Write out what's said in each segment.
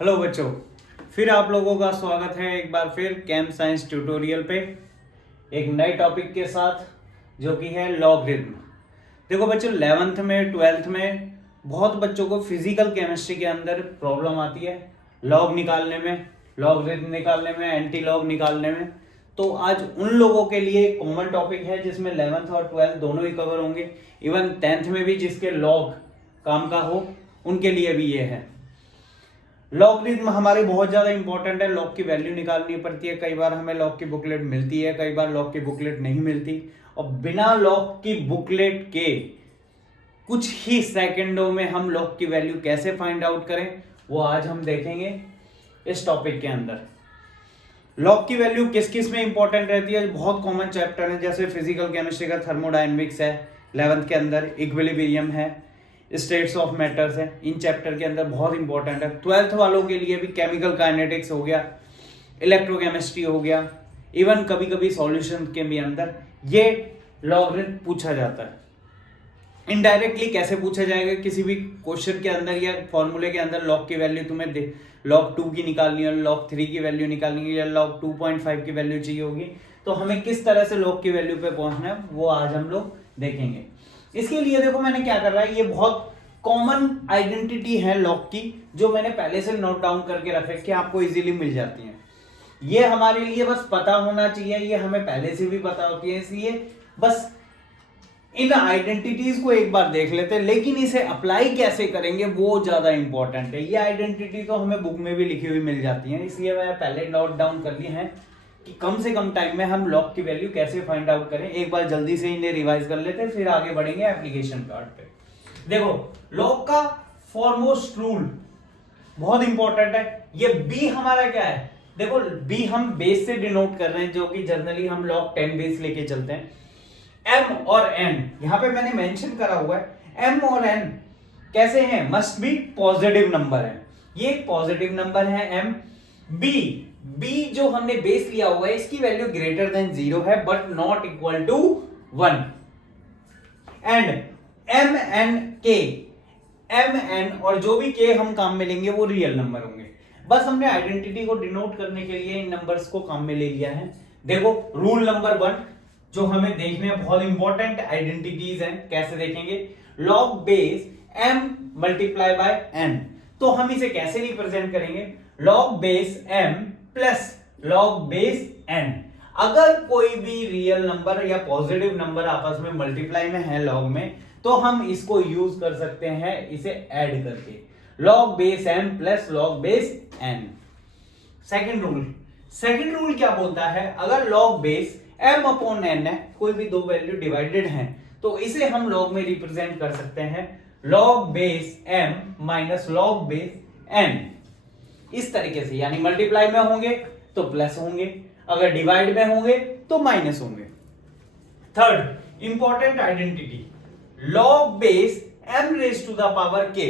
Hello बच्चों, फिर आप लोगों का स्वागत है एक बार फिर कैंप साइंस ट्यूटोरियल पे एक नए टॉपिक के साथ जो कि है लॉगरिथम। देखो बच्चों, 11th में 12th में बहुत बच्चों को फिजिकल केमिस्ट्री के अंदर प्रॉब्लम आती है लॉग निकालने में, लॉगरिथम निकालने में, एंटी लॉग निकालने में। तो आज उन लोगों के लिए कॉमन टॉपिक है जिसमें 11th और 12th दोनों ही कवर होंगे। इवन 10th में भी जिसके लॉग काम का हो उनके लिए भी ये है। लॉगरिथम हमारे बहुत ज़्यादा इंपॉर्टेंट है। लॉग की वैल्यू निकालनी पड़ती है, कई बार हमें लॉग की बुकलेट मिलती है, कई बार लॉग की बुकलेट नहीं मिलती। और बिना लॉग की बुकलेट के कुछ ही सेकंडों में हम लॉग की वैल्यू कैसे फाइंड आउट करें वो आज हम देखेंगे इस टॉपिक के अंदर। लॉग की वैल्यू किस किस में इंपॉर्टेंट रहती है, बहुत कॉमन चैप्टर है, जैसे फिजिकल केमिस्ट्री का थर्मोडायनेमिक्स है 11th के अंदर, इक्विलिब्रियम है, स्टेट्स ऑफ मैटर्स है, इन चैप्टर के अंदर बहुत इंपॉर्टेंट है। 12th वालों के लिए भी केमिकल काइनेटिक्स हो गया, इलेक्ट्रोकेमिस्ट्री हो गया, इवन कभी कभी सॉल्यूशन के भी अंदर ये लॉगरिथम पूछा जाता है। इनडायरेक्टली कैसे पूछा जाएगा, किसी भी क्वेश्चन के अंदर या फॉर्मूले के अंदर लॉग की वैल्यू तुम्हें दे, लॉग 2 की निकालनी है, लॉग 3 की वैल्यू निकालनी है या लॉग 2.5 की वैल्यू चाहिए होगी, तो हमें किस तरह से लॉग की वैल्यू पे पहुंचना है वो आज हम लोग देखेंगे। इसके लिए देखो मैंने क्या कर रहा है, ये बहुत कॉमन आइडेंटिटी है लॉग की जो मैंने पहले से नोट डाउन करके रखे कि आपको इजीली मिल जाती है। ये हमारे लिए बस पता होना चाहिए, ये हमें पहले से भी पता होती है, इसलिए बस इन आइडेंटिटीज को एक बार देख लेते हैं, लेकिन इसे अप्लाई कैसे करेंगे वो ज्यादा इंपॉर्टेंट है। ये आइडेंटिटी तो हमें बुक में भी लिखी हुई मिल जाती है, इसलिए मैं पहले नोट डाउन कर लिए हैं कि कम से कम टाइम में हम लॉग की वैल्यू कैसे फाइंड आउट करें। एक बार जल्दी से इन्हें रिवाइज कर लेते हैं, फिर आगे बढ़ेंगे एप्लीकेशन पार्ट पे। देखो लॉग का फॉरमोस्ट रूल बहुत इंपॉर्टेंट है। ये बी हमारा क्या है, देखो बी हम बेस से डिनोट कर रहे हैं, जो कि जनरली हम लॉग 10 बेस लेके चलते हैं। m और n यहां पे मैंने मेंशन करा हुआ है। m और n कैसे हैं, मस्ट बी पॉजिटिव नंबर है, ये पॉजिटिव नंबर है m। b जो हमने बेस लिया हुआ है इसकी वैल्यू ग्रेटर देन 0 है but not equal to 1। And m n और जो भी k हम काम में लेंगे वो रियल नंबर होंगे। बस हमने आइडेंटिटी को डिनोट करने के लिए इन नंबर्स को काम में ले लिया है। देखो रूल नंबर 1 जो हमें देखने बहुत इंपॉर्टेंट आइडेंटिटीज हैं, कैसे देखेंगे, log base m multiply by n। तो हम इसे कैसे रिप्रेजेंट करेंगे, log base m plus log base n। अगर कोई भी रियल नंबर या पॉजिटिव नंबर आपस में मल्टीप्लाई में है लॉग में, तो हम इसको यूज कर सकते हैं इसे ऐड करके, log base m plus log base n। Second rule क्या बोलता है, अगर log base m upon n है, कोई भी दो वैल्यू डिवाइडेड हैं, तो इसे हम लॉग में रिप्रेजेंट कर सकते हैं log base m minus log base n, इस तरीके से। यानी मल्टीप्लाई में होंगे तो प्लस होंगे, अगर डिवाइड में होंगे तो माइनस होंगे। Third important identity, log base m raise to the power k।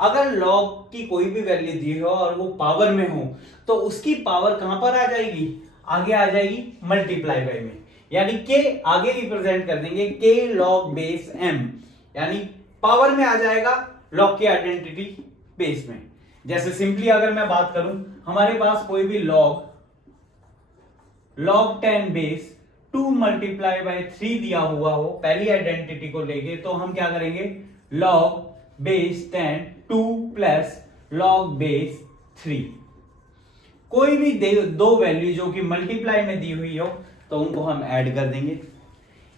अगर लॉग की कोई भी वैल्यू दी हो और वो पावर में हो तो उसकी पावर कहां पर आ जाएगी, आगे आ जाएगी मल्टीप्लाई बाय में, यानी के आगे रिप्रेजेंट कर देंगे के लॉग बेस m, यानी पावर में आ जाएगा लॉग की आइडेंटिटी बेस में। जैसे सिंपली अगर मैं बात करूं, हमारे पास कोई भी लॉग 10 बेस 2 मल्टीप्लाई बाय 3 दिया हुआ हो पहली आइडेंटिटी को लेके, तो हम क्या करेंगे, log base 10 2 plus log base 3। कोई भी दो वैल्यू जो कि मल्टीप्लाई में दी हुई हो तो उनको हम ऐड कर देंगे।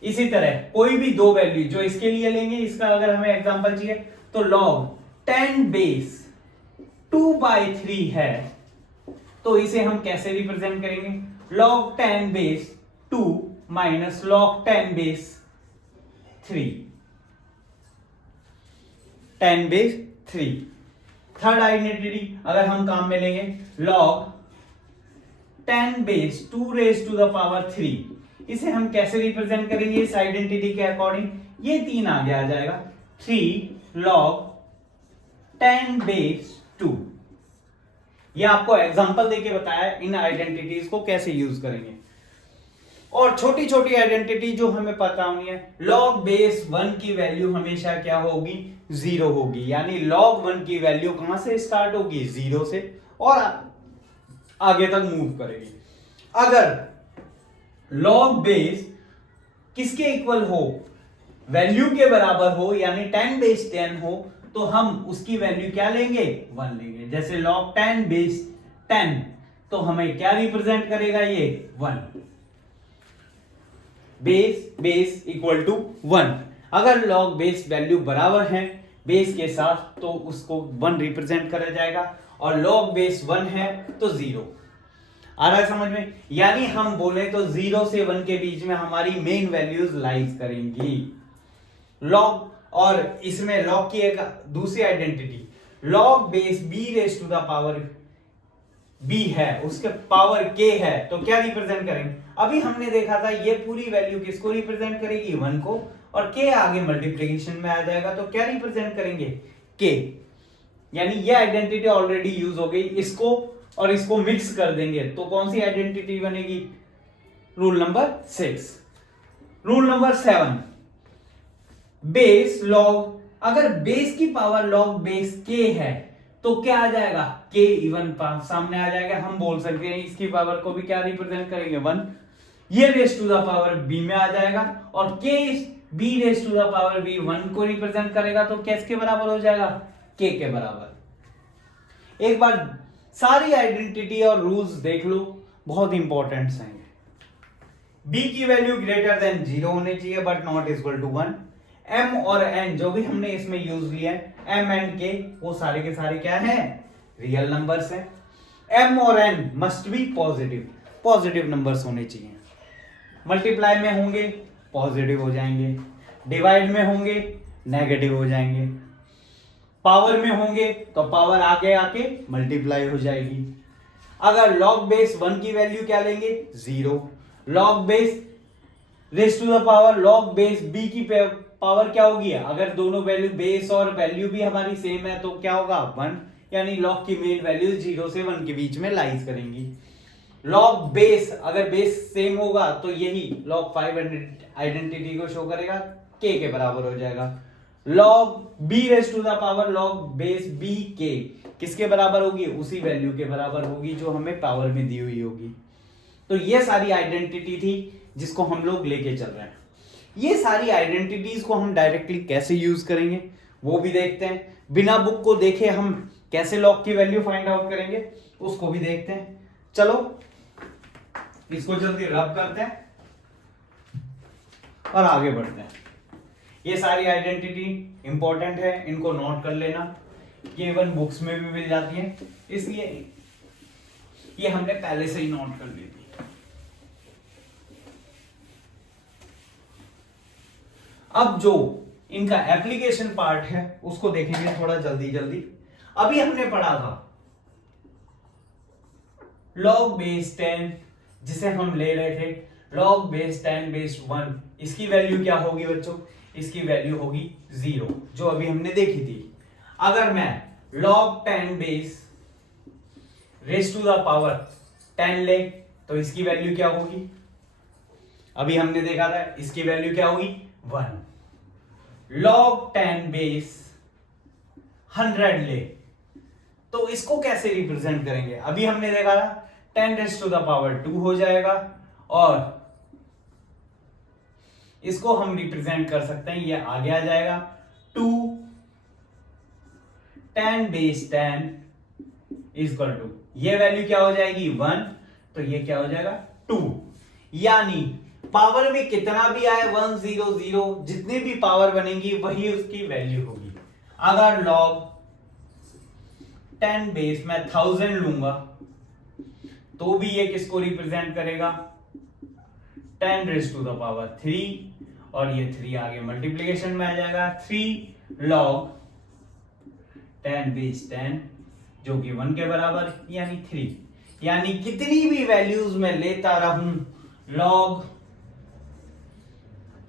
इसी तरह कोई भी दो वैल्यू जो इसके लिए लेंगे, इसका अगर हमें एग्जांपल चाहिए तो लॉग 10 बेस 2/3 है, तो इसे हम कैसे रिप्रेजेंट करेंगे, log 10 base 2 minus log 10 base 3, 10 base 3। Third identity अगर हम काम में लेंगे, log 10 base 2 raise to the power 3, इसे हम कैसे रिप्रेजेंट करेंगे इस आइडेंटिटी के अकॉर्डिंग, ये 3 आगे आ जाएगा, 3 लॉग 10 बेस 2। ये आपको एग्जांपल देके बताया इन आइडेंटिटीज को कैसे यूज करेंगे। और छोटी छोटी आइडेंटिटी जो हमें पता होनी है, लॉग बेस 1 की वैल्यू हमेशा क्या होगी, 0 होगी, यानी लॉग 1 की वैल्यू कहां से स्टार्ट होगी, 0 से, और आगे तक मूव करेगी। अगर लॉग बेस किसके इक्वल हो, वैल्यू के बराबर हो, यानी 10 बेस 10 हो, तो हम उसकी वैल्यू क्या लेंगे, 1 लेंगे। जैसे log 10 बेस 10, तो हमें क्या रिप्रेजेंट करेगा ये 1, बेस इक्वल टू 1। अगर log बेस वैल्यू बराबर है बेस के साथ तो उसको 1 रिप्रेजेंट करा जाएगा, और log बेस 1 है तो 0। आ रहा है समझ में? यानी हम बोले तो 0 से 1 के बीच में हमारी मेन वैल्यूज लाइज करेंगी। लॉग, और इसमें लॉग की एक दूसरी identity, log base b raise to the power b है, उसके पावर k है, तो क्या रिप्रेजेंट करेंगे? अभी हमने देखा था ये पूरी वैल्यू किसको रिप्रेजेंट करेगी, 1 को, और k आगे मल्टीप्लिकेशन में आ जाएगा तो क्या रिप्रेजेंट करेंगे, k। यानी ये आइडेंटिटी ऑलरेडी यूज हो गई। इसको और इसको मिक्स कर देंगे तो कौन सी आइडेंटिटी बनेगी, rule number 6। Rule number 7, base log, अगर बेस की पावर लॉग बेस k है तो क्या आ जाएगा, k इवन सामने आ जाएगा। हम बोल सकते हैं इसकी पावर को भी क्या रिप्रेजेंट करेंगे, 1। ये raise to the power b में आ जाएगा, और k b raise to the power b 1 को रिप्रेजेंट करेगा, तो किसके बराबर हो जाएगा, k के बराबर। एक बार सारी आइडेंटिटी और रूल्स देख लो, बहुत इंपॉर्टेंट हैं। b की वैल्यू ग्रेटर देन 0 होनी चाहिए but not equal to 1। m और n जो भी हमने इसमें यूज लिया है, m एंड k, वो सारे के सारे क्या हैं, रियल नंबर्स हैं। m और n must be positive numbers होने चाहिए। मल्टीप्लाई में होंगे पॉजिटिव हो जाएंगे, डिवाइड में होंगे नेगेटिव हो जाएंगे, पावर में होंगे तो पावर आगे आके मल्टीप्लाई हो जाएगी। अगर log बेस 1 की वैल्यू क्या लेंगे, 0। log base raise to the power log base b की पावर क्या होगी, अगर दोनों वैल्यू बेस और वैल्यू भी हमारी सेम है तो क्या होगा, 1। यानी log की मेन वैल्यू 0 से 1 के बीच में लाइज करेंगी। log बेस, अगर बेस सेम होगा तो यही log 5 आइडेंटिटी को शो करेगा, k के बराबर हो जाएगा। log b raise to the power log base b k किसके बराबर होगी, उसी वैल्यू के बराबर होगी जो हमें पावर में दी हुई होगी। तो ये सारी आइडेंटिटी थी जिसको हम लोग लेके चल रहे हैं। ये सारी आइडेंटिटीज को हम डायरेक्टली कैसे यूज करेंगे वो भी देखते हैं। बिना बुक को देखे हम कैसे log की वैल्यू फाइंड आउट करेंगे उसको भी देखते हैं। चलो इसको जल्दी रब करते हैं और आगे बढ़ते हैं। ये सारी आइडेंटिटी इंपॉर्टेंट है, इनको नोट कर लेना, ये इवन बुक्स में भी मिल जाती है, इसलिए ये हमने पहले से ही नोट कर ली थी। अब जो इनका एप्लीकेशन पार्ट है उसको देखेंगे थोड़ा जल्दी। अभी हमने पढ़ा था log बेस 10 जिसे हम ले रहे थे, log बेस 10 बेस 1, इसकी वैल्यू क्या होगी बच्चों, इसकी वैल्यू होगी 0 जो अभी हमने देखी थी। अगर मैं log 10 base raise to the power 10 ले तो इसकी वैल्यू क्या होगी, अभी हमने देखा था इसकी वैल्यू क्या होगी, 1। log 10 बेस 100 ले तो इसको कैसे रिप्रेजेंट करेंगे, अभी हमने देखा था 10 रेस टू द पावर 2 हो जाएगा, और इसको हम रिप्रेजेंट कर सकते हैं, ये आगे आ जाएगा 2 10 बेस 10 इक्वल टू, ये वैल्यू क्या हो जाएगी 1, तो ये क्या हो जाएगा 2। यानी पावर में कितना भी आए 1 0 0, जितनी भी पावर बनेगी वही उसकी वैल्यू होगी। अगर log 10 बेस में 1000 लूंगा तो भी ये किसको रिप्रेजेंट करेगा, 10 रेस टू द पावर 3, और ये 3 आगे मल्टीप्लिकेशन में आ जाएगा, 3 log 10 बेस 10 जो कि 1 के बराबर यानी 3। यानी कितनी भी वैल्यूज में लेता रहूं log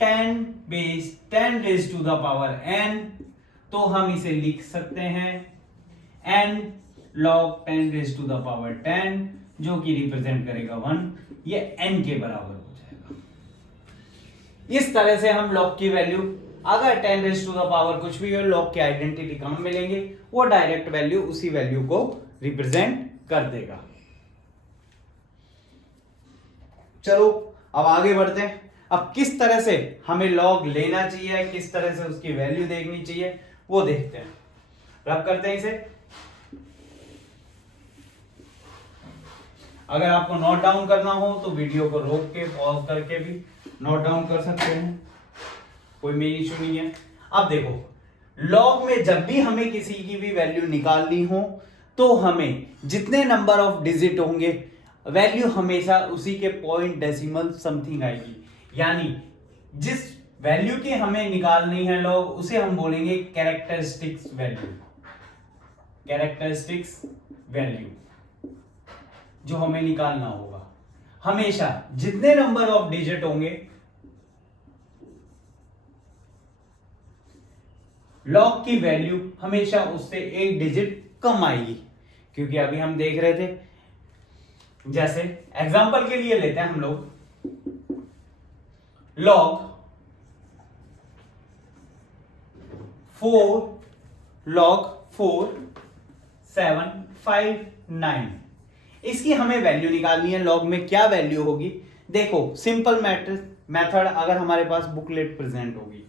10 base 10 raise to the power n, तो हम इसे लिख सकते हैं n log 10 raise to the power 10 जो कि रिप्रेजेंट करेगा 1, ये n के बराबर हो जाएगा। इस तरह से हम log की वैल्यू, अगर 10 रेस टू द पावर कुछ भी हो, log की आइडेंटिटी कम मिलेंगे, वो डायरेक्ट वैल्यू उसी वैल्यू को रिप्रेजेंट कर देगा। चलो अब आगे बढ़ते हैं। अब किस तरह से हमें लॉग लेना चाहिए, किस तरह से उसकी वैल्यू देखनी चाहिए, वो देखते हैं। रब करते हैं इसे। अगर आपको नोट डाउन करना हो तो वीडियो को रोक के पॉज करके भी नोट डाउन कर सकते हैं, कोई मेन इशू नहीं है। अब देखो, लॉग में जब भी हमें किसी की भी वैल्यू निकालनी हो तो हमें जितने नंबर ऑफ डिजिट होंगे वैल्यू हमेशा उसी के पॉइंट डेसिमल समथिंग आएगी। यानी जिस वैल्यू की हमें निकालनी है लॉग, उसे हम बोलेंगे कैरेक्टरिस्टिक्स वैल्यू। कैरेक्टरिस्टिक्स वैल्यू जो हमें निकालना होगा, हमेशा जितने नंबर ऑफ डिजिट होंगे लॉग की वैल्यू हमेशा उससे एक डिजिट कम आएगी। क्योंकि अभी हम देख रहे थे, जैसे एग्जांपल के लिए लेते हैं हम लोग लॉग 4 7 5 9, इसकी हमें वैल्यू निकालनी है। लॉग में क्या वैल्यू होगी? देखो सिंपल मेथड, अगर हमारे पास बुकलेट प्रेजेंट होगी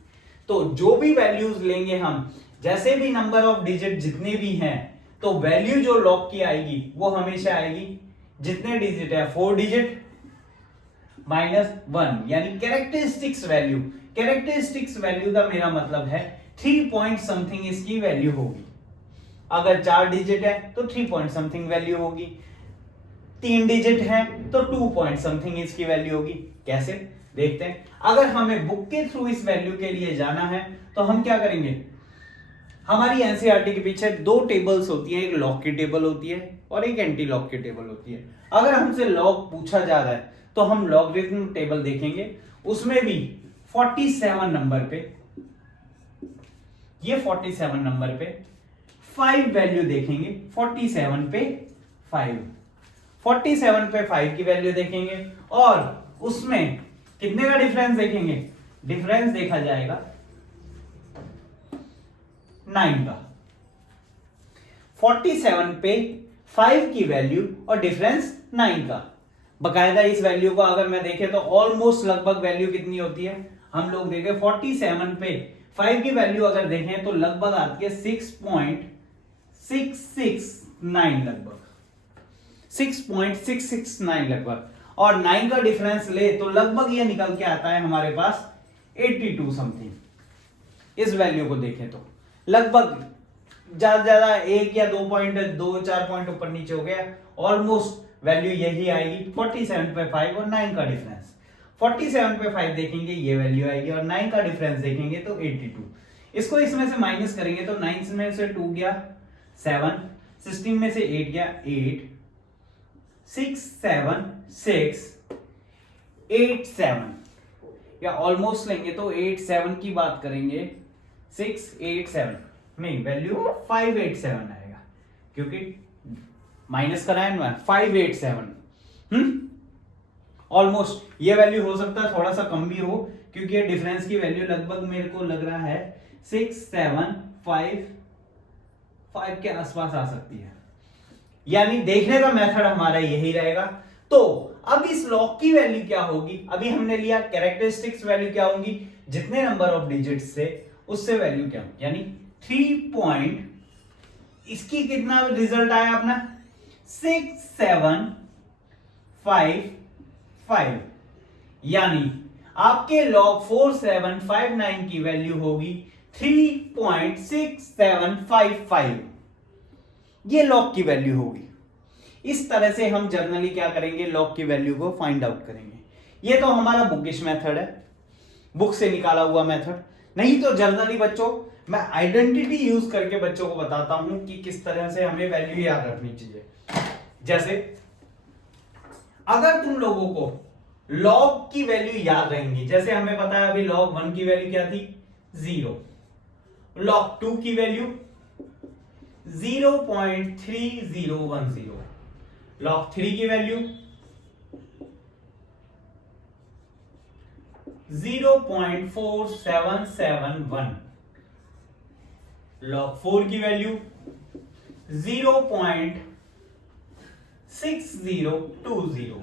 तो जो भी वैल्यूज लेंगे हम, जैसे भी नंबर ऑफ डिजिट जितने भी हैं, तो वैल्यू जो लॉग की आएगी वो हमेशा आएगी जितने डिजिट है 4 डिजिट -1, यानी कैरेक्टरिस्टिक्स वैल्यू। कैरेक्टरिस्टिक्स वैल्यू का मेरा मतलब है 3 पॉइंट समथिंग इसकी वैल्यू होगी। अगर 4 डिजिट है तो 3 पॉइंट समथिंग वैल्यू होगी, 3 डिजिट है तो 2 पॉइंट समथिंग इसकी वैल्यू होगी। कैसे देखते हैं। अगर हमें बुक के थ्रू इस वैल्यू के लिए जाना है तो हम क्या करेंगे, हमारी एनसीईआरटी के पीछे 2 टेबल्स होती है, एक लॉग की टेबल होती है और एक एंटी लॉग की टेबल होती है। अगर हमसे लॉग पूछा जा रहा है तो हम लॉगरिथम टेबल देखेंगे, उसमें भी 47 नंबर पे, ये 47 नंबर पे 5 वैल्यू देखेंगे। 47 पे 5, 47 पे 5 की वैल्यू देखेंगे और उसमें कितने का डिफरेंस देखेंगे? डिफरेंस देखा जाएगा 9 का। 47 पे 5 की वैल्यू और डिफरेंस 9 का। बकायदा इस वैल्यू को अगर मैं देखे तो ऑलमोस्ट लगभग वैल्यू कितनी होती है, हम लोग देखें 47 पे 5 की वैल्यू अगर देखें तो लगभग आती है 6.669, लगभग 6.669 लगभग, और 9 का डिफरेंस ले तो लगभग ये निकल के आता है हमारे पास 82 समथिंग। इस वैल्यू को देखें तो लगभग ज्यादा 1 या 2 पॉइंट, 2-4 पॉइंट ऊपर नीचे हो गया, ऑलमोस्ट वैल्यू यही आएगी। 47 पे 5 और 9 का डिफरेंस, 47 पे 5 देखेंगे ये वैल्यू आएगी और 9 का डिफरेंस देखेंगे तो 82। इसको इसमें से माइनस करेंगे तो 9 में से 2 गया 7, 16 में से 8 गया 8, 6 7 6 8 7, या ऑलमोस्ट लेंगे तो 8 7 की बात करेंगे, 6 8 7 नहीं, वैल्यू 587 आएगा क्योंकि माइनस कराए ना 587। ऑलमोस्ट ये वैल्यू हो सकता है थोड़ा सा कम भी हो, क्योंकि ये डिफरेंस की वैल्यू लगभग मेरे को लग रहा है 6 7 5 के आसपास आ सकती है। यानी देखने का मेथड हमारा यही रहेगा। तो अब इस लॉग की वैल्यू क्या होगी? अभी हमने लिया कैरेक्टरिस्टिक्स वैल्यू क्या होगी, जितने नंबर ऑफ डिजिट्स से उससे वैल्यू क्या होगी, यानी 3 पॉइंट, इसकी कितना रिजल्ट आया अपना 6 7 5 5, यानी आपके लॉग 4759 की वैल्यू होगी 3.6755। ये लॉग की वैल्यू होगी। इस तरह से हम जनरली क्या करेंगे, लॉग की वैल्यू को फाइंड आउट करेंगे। ये तो हमारा बुकिश मेथड है, बुक से निकाला हुआ मेथड। नहीं तो जनरली बच्चों मैं आइडेंटिटी यूज करके बच्चों को बताता हूं कि किस तरह से हमें वैल्यू याद रखनी चाहिए। जैसे अगर तुम लोगों को लॉग की वैल्यू याद रहेंगी, जैसे हमें पता है अभी लॉग 1 की वैल्यू क्या थी 0, लॉग 2 की वैल्यू 0.3010, लॉग 3 की वैल्यू 0.4771, लॉग 4 की वैल्यू 0.1 6020।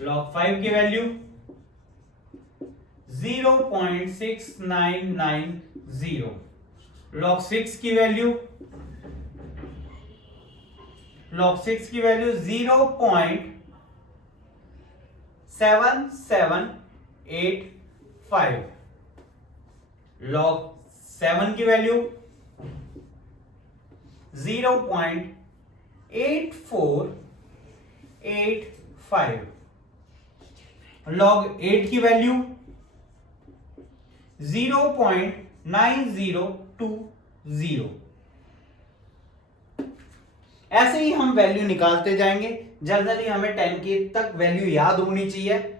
log 5 की वैल्यू 0.6990। log 6 की वैल्यू 0.7785। log 7 की वैल्यू 0.8485। log 8 की वैल्यू 0.9020। ऐसे ही हम वैल्यू निकालते जाएंगे। जनरली हमें 10 की तक वैल्यू याद होनी चाहिए।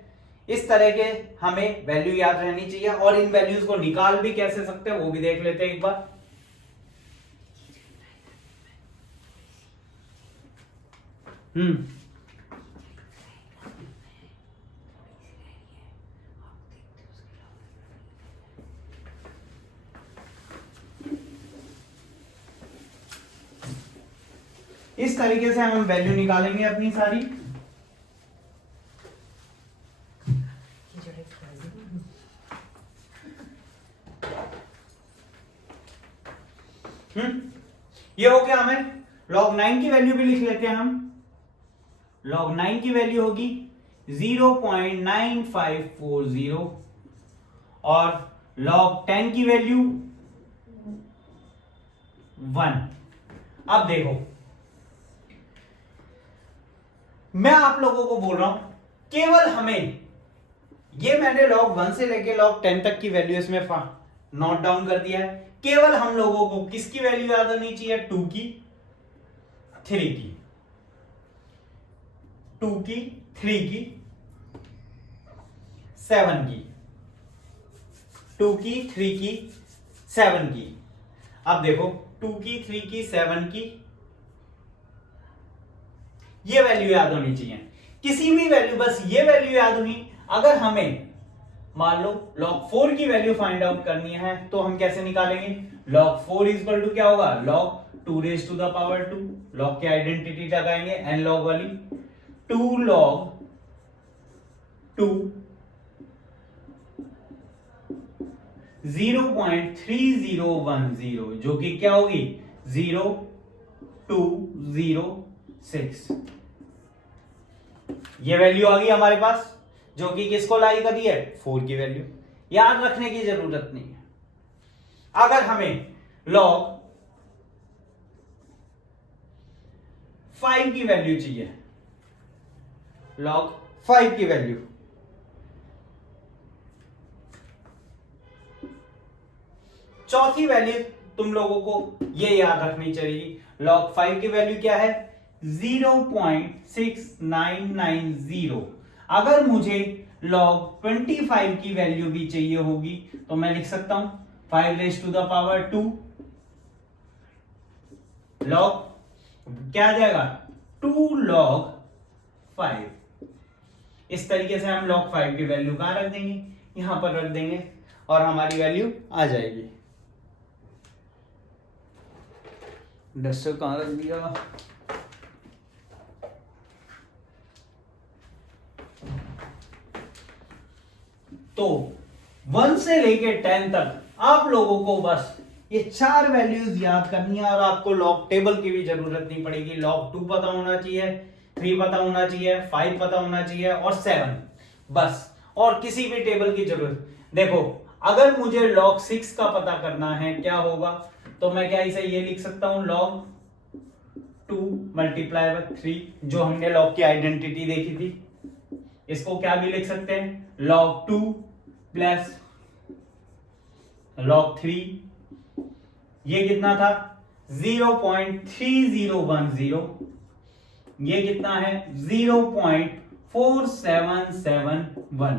इस तरह के हमें वैल्यू याद रहनी चाहिए, और इन वैल्यूज को निकाल भी कैसे सकते हैं वो भी देख लेते हैं एक बार। इस तरीके से हम वैल्यू निकालेंगे अपनी सारी। ये हो गया। हमें log 9 की वैल्यू भी लिख लेते हैं हम। log 9 की वैल्यू होगी 0.9540, और log 10 की वैल्यू 1। अब देखो, मैं आप लोगों को बोल रहा हूं, केवल हमें ये मैंने log 1 से लेके log 10 तक की वैल्यू इसमें नोट डाउन कर दिया है। केवल हम लोगों को किसकी वैल्यू याद होनी चाहिए? 2 की, 3 की, 2 की, 3 की, 7 की, 2 की, 3 की, 7 की। अब देखो 2 की, 3 की, 7 की, ये वैल्यू याद होनी चाहिए। किसी भी वैल्यू, बस ये वैल्यू याद हुई। अगर हमें मान लो log 4 की वैल्यू फाइंड आउट करनी है तो हम कैसे निकालेंगे? log 4 इक्वल टू क्या होगा? log 2 raised to the power 2। log की आइडेंटिटी लगाएंगे n log वाली, 2 log 2 0.3010, जो कि क्या होगी? 0206। ये वैल्यू आ गई हमारे पास, जो कि किसको लाई कर दी है? 4 की वैल्यू। याद रखने की जरूरत नहीं है। अगर हमें log 5 की वैल्यू चाहिए, log 5 की वैल्यू चौथी वैल्यू तुम लोगों को ये याद रखनी चाहिए। log 5 की वैल्यू क्या है? 0.6990। अगर मुझे log 25 की वैल्यू भी चाहिए होगी तो मैं लिख सकता हूं 5 raised to the power 2 log क्या आ जाएगा? 2 log 5। इस तरीके से हम log 5 की वैल्यू कहां रख देंगे? यहां पर रख देंगे, और हमारी वैल्यू आ जाएगी। डस्टर कहां रख दिया? तो 1 से लेके 10 तक आप लोगों को बस ये 4 वैल्यूज याद करनी है, और आपको log टेबल की भी जरूरत नहीं पड़ेगी। log 2 पता होना चाहिए, 3 पता होना चाहिए, 5 पता होना चाहिए, और 7 बस। और किसी भी टेबल की जरूरत। देखो, अगर मुझे log 6 का पता करना है क्या होगा, तो मैं क्या इसे ये लिख सकता हूं? log 2 मल्टीप्लाई बाय 3, जो हमने log की आइडेंटिटी देखी थी। इसको क्या भी लिख सकते हैं? log 2 plus log 3। ये कितना था? 0.3010। ये कितना है? 0.4771।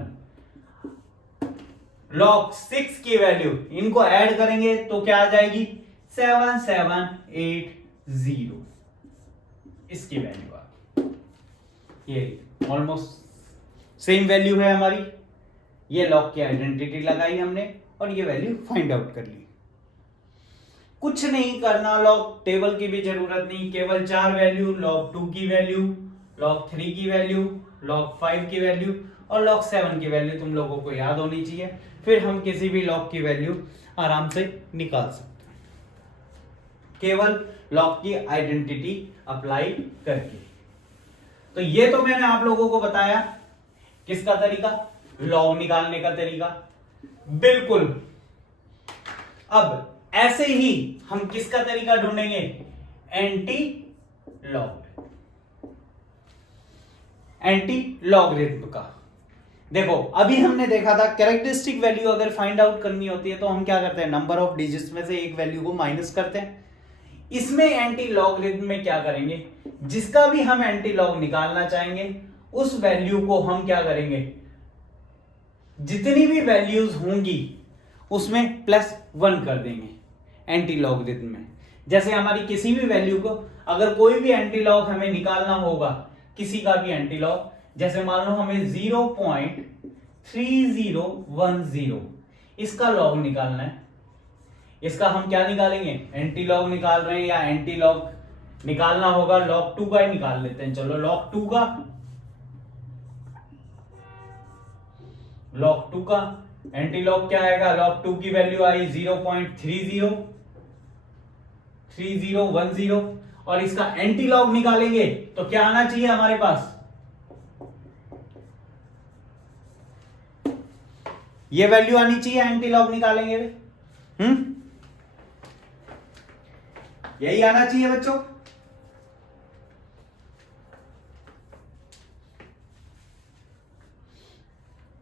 log 6 की वैल्यू, इनको ऐड करेंगे तो क्या आ जाएगी? 7780। इसकी वैल्यू आ, ये ऑलमोस्ट सेम वैल्यू है हमारी। ये log की आइडेंटिटी लगाई हमने, और ये वैल्यू फाइंड आउट कर ली। कुछ नहीं करना, लॉग टेबल की भी जरूरत नहीं, केवल 4 वैल्यू, log 2 की वैल्यू, log 3 की वैल्यू, log 5 की वैल्यू और log 7 की वैल्यू तुम लोगों को याद होनी चाहिए। फिर हम किसी भी log की वैल्यू आराम से निकाल सकते हैं, केवल log की आइडेंटिटी अप्लाई करके। तो ये तो मैंने आप लोगों को बताया किसका तरीका, log निकालने का तरीका। बिल्कुल, अब ऐसे ही हम किसका तरीका ढूंढेंगे, एंटी लॉगरिथम का। देखो अभी हमने देखा था कैरेक्टरिस्टिक वैल्यू अगर फाइंड आउट करनी होती है तो हम क्या करते हैं, नंबर ऑफ डिजिट्स में से एक वैल्यू को माइनस करते हैं। इसमें एंटी लॉगरिथम में क्या करेंगे, जिसका भी हम एंटी लॉग निकालना चाहेंगे उस वैल्यू को हम क्या करेंगे, जितनी भी वैल्यूज होंगी उसमें +1 कर देंगे एंटी लॉगरिथम में। जैसे हमारी किसी भी वैल्यू को अगर कोई भी एंटी लॉग हमें निकालना होगा, किसी का भी एंटी लॉग, जैसे मान लो हमें 0.3010 इसका लॉग निकालना है, इसका हम क्या निकालेंगे, एंटी लॉग निकाल रहे हैं या एंटी लॉग निकालना होगा, log 2 का ही निकाल लेते हैं। चलो log 2 का एंटी लॉग क्या आएगा, log 2 की वैल्यू आई 0.3010 और इसका एंटी लॉग निकालेंगे तो क्या आना चाहिए हमारे पास, ये वैल्यू आनी चाहिए एंटी लॉग निकालेंगे। यही आना चाहिए बच्चों।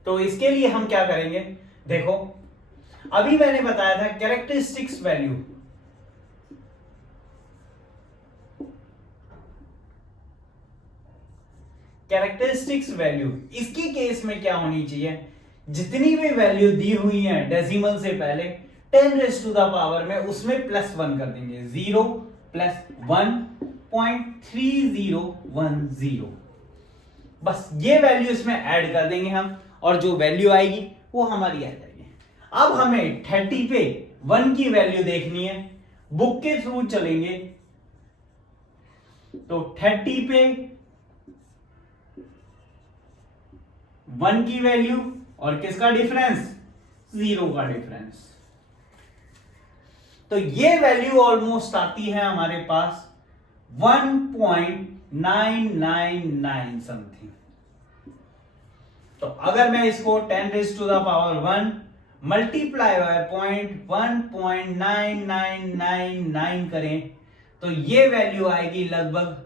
तो इसके लिए हम क्या करेंगे, देखो अभी मैंने बताया था कैरेक्टरिस्टिक्स वैल्यू, इसकी केस में क्या होनी चाहिए, जितनी भी वैल्यू दी हुई है डेसिमल से पहले 10⁻⁻, में उसमें +1 कर देंगे, 0 + 1.3010, बस ये वैल्यू इसमें ऐड कर देंगे हम और जो वैल्यू आएगी वो हमारी आ जाएगी। अब हमें 30 पे 1 की वैल्यू देखनी है, बुक के थ्रू चलेंगे तो 30 पे 1 की वैल्यू और किसका डिफरेंस, 0 का डिफरेंस, तो ये वैल्यू ऑलमोस्ट आती है हमारे पास 1.999 समथिंग। तो अगर मैं इसको 10⁻1 मल्टीप्लाई बाय 1.99999 करें तो ये वैल्यू आएगी लगभग,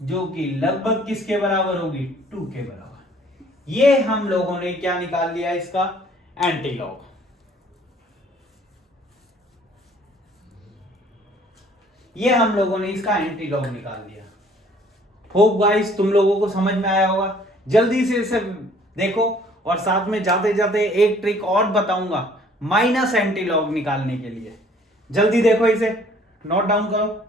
जो कि लगभग किसके बराबर होगी, 2 के बराबर। ये हम लोगों ने क्या निकाल लिया, इसका एंटी लॉग। ये हम लोगों ने इसका एंटी लॉग निकाल लिया। होप गाइस तुम लोगों को समझ में आया होगा। जल्दी से इसे देखो और साथ में जाते जाते एक ट्रिक और बताऊंगा माइनस एंटी लॉग निकालने के लिए। जल्दी देखो, इसे नोट डाउन करो।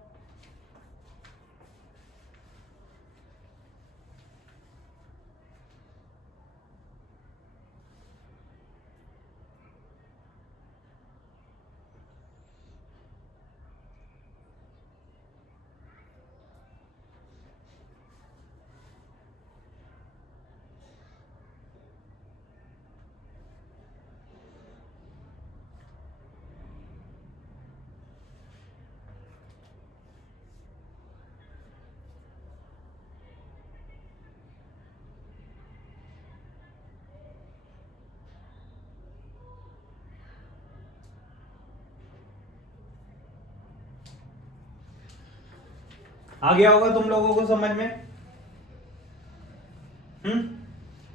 आ गया होगा तुम लोगों को समझ में।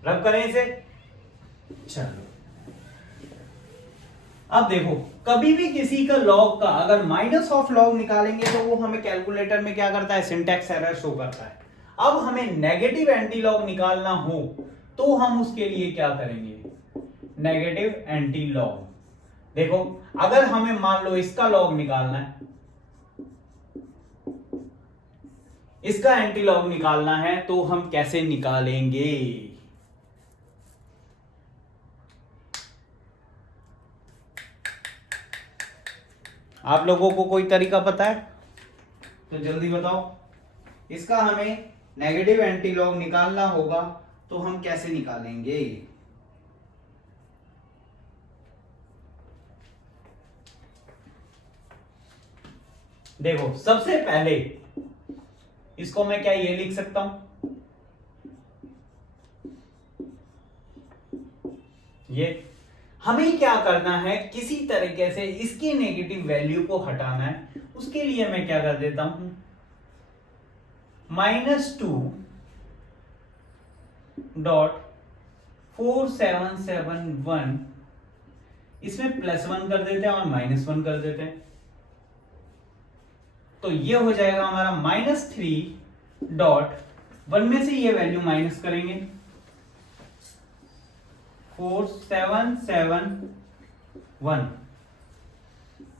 रब करें इसे। चलो अब देखो, कभी भी किसी का लॉग का अगर माइनस ऑफ लॉग निकालेंगे तो वो हमें कैलकुलेटर में क्या करता है, सिंटैक्स एरर शो करता है। अब हमें नेगेटिव एंटी लॉग निकालना हो तो हम उसके लिए क्या करेंगे, नेगेटिव एंटी लॉग। देखो अगर हमें मान लो इसका लॉग निकालना है, इसका एंटी लॉग निकालना है तो हम कैसे निकालेंगे, आप लोगों को कोई तरीका पता है तो जल्दी बताओ। इसका हमें नेगेटिव एंटीलॉग निकालना होगा, तो हम कैसे निकालेंगे? देखो, सबसे पहले इसको मैं क्या ये लिख सकता हूं, ये हमें क्या करना है, किसी तरीके से इसकी नेगेटिव वैल्यू को हटाना है। उसके लिए मैं क्या कर देता हूं, -2.4771 इसमें +1 कर देते हैं और -1 कर देते हैं, तो ये हो जाएगा हमारा -3.1 में से ये वैल्यू माइनस करेंगे 4771,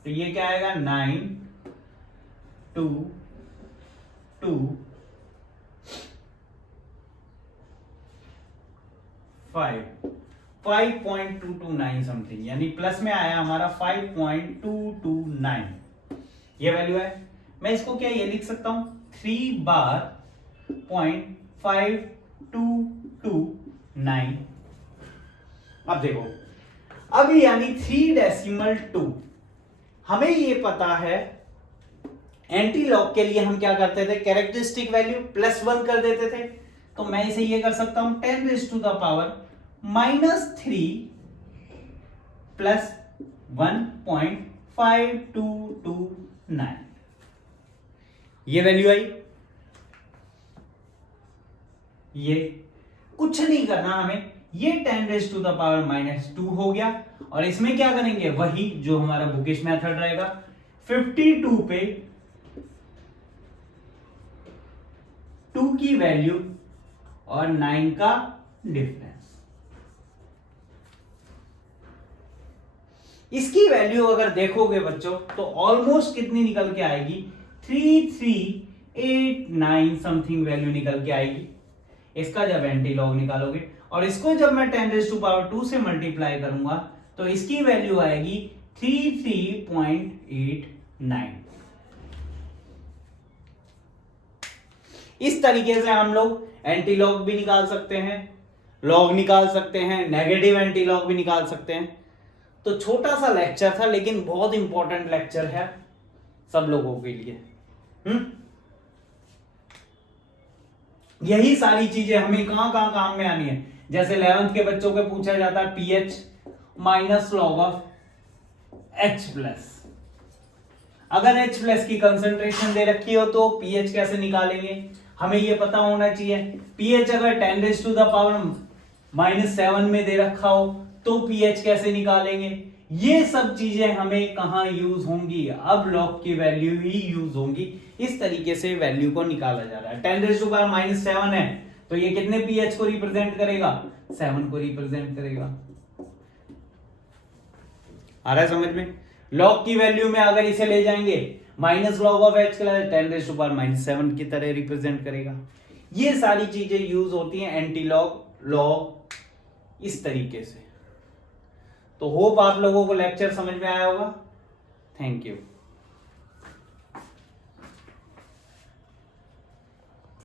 तो ये क्या आएगा 5.229 समथिंग, यानी प्लस में आया हमारा 5.229 ये वैल्यू है। मैं इसको क्या ये लिख सकता हूं 3 बार 0.5229। अब देखो, अब यानी 3.2 हमें ये पता है। एंटी लॉग के लिए हम क्या करते थे, कैरेक्टरिस्टिक वैल्यू +1 कर देते थे, तो मैं इसे ये कर सकता हूं 10⁻³ + 1.5229 ये वैल्यू आई। ये कुछ नहीं करना हमें, ये 10⁻² हो गया, और इसमें क्या करेंगे, वही जो हमारा बुकिश मेथड रहेगा, 52 पे 2 की वैल्यू और 9 का डिफरेंस। इसकी वैल्यू अगर देखोगे बच्चों तो ऑलमोस्ट कितनी निकल के आएगी, 3389 समथिंग वैल्यू निकल के आएगी इसका जब एंटी लॉग निकालोगे। और इसको जब मैं 10⁻² से मल्टीप्लाई करूंगा तो इसकी वैल्यू आएगी 33.89। इस तरीके से हम लोग एंटी लॉग भी निकाल सकते हैं, लॉग निकाल सकते हैं, नेगेटिव एंटी लॉग भी निकाल सकते हैं। तो छोटा सा लेक्चर था, लेकिन बहुत इंपॉर्टेंट लेक्चर है सब लोगों के लिए। यही सारी चीजें हमें कहां कहां काम में आनी है। जैसे 11th के बच्चों को पूछा जाता है pH -log ऑफ H+। अगर H+ की कंसंट्रेशन दे रखी हो तो pH कैसे निकालेंगे, हमें यह पता होना चाहिए। pH अगर 10⁻⁻7 में दे रखा हो तो pH कैसे निकालेंगे, ये सब चीजें हमें कहां यूज होंगी, अब लॉग की वैल्यू ही यूज होंगी। इस तरीके से वैल्यू को निकाला जा रहा है। 10⁻⁻7 है तो ये कितने pH को रिप्रेजेंट करेगा, 7 को रिप्रेजेंट करेगा। आ रहा है समझ में? लॉग की वैल्यू में अगर इसे ले जाएंगे -log ऑफ H 10⁻⁻7 की तरह रिप्रेजेंट करेगा। ये सारी चीजें यूज होती हैं एंटी लॉग, लॉग, इस तरीके से। तो होप आप लोगों को लेक्चर समझ में आया होगा। Thank you.